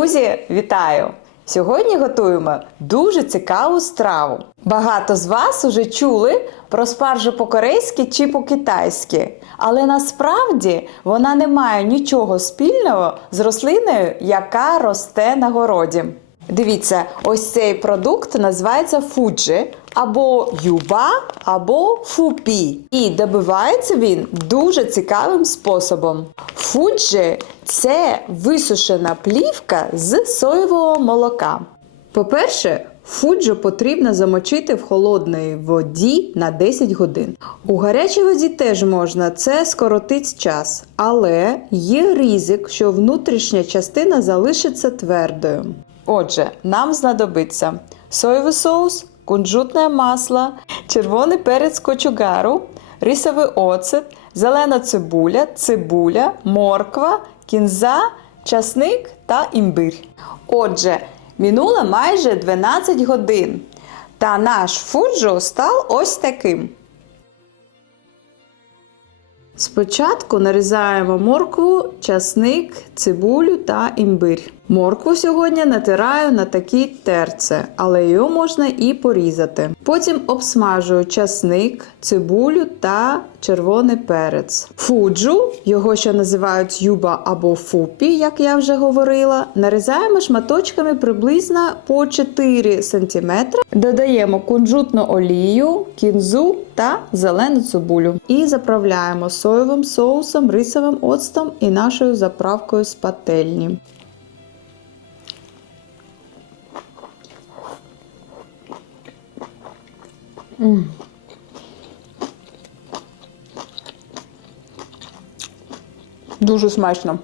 Друзі, вітаю! Сьогодні готуємо дуже цікаву страву. Багато з вас уже чули про спаржу по-корейськи чи по-китайськи, але насправді вона не має нічого спільного з рослиною, яка росте на городі. Дивіться, ось цей продукт називається фуджі або юба, або фупі. І добивається він дуже цікавим способом. Фуджі це висушена плівка з соєвого молока. По-перше, фуджу потрібно замочити в холодній воді на 10 годин. У гарячій воді теж можна, це скоротить час, але є ризик, що внутрішня частина залишиться твердою. Отже, нам знадобиться соєвий соус, кунжутне масло, червоний перець кочугару, рисовий оцет, зелена цибуля, цибуля, морква, кінза, часник та імбир. Отже, минуло майже 12 годин. Та наш фуджо став ось таким. Спочатку нарізаємо моркву, часник, цибулю та імбир. Моркву сьогодні натираю на такій терце, але його можна і порізати. Потім обсмажую часник, цибулю та червоний перець. Фуджу, його ще називають юба або фупі, як я вже говорила, нарізаємо шматочками приблизно по 4 см. Додаємо кунжутну олію, кінзу та зелену цибулю. І заправляємо соєвим соусом, рисовим оцтом і нашою заправкою з пательні. Дуже смачно.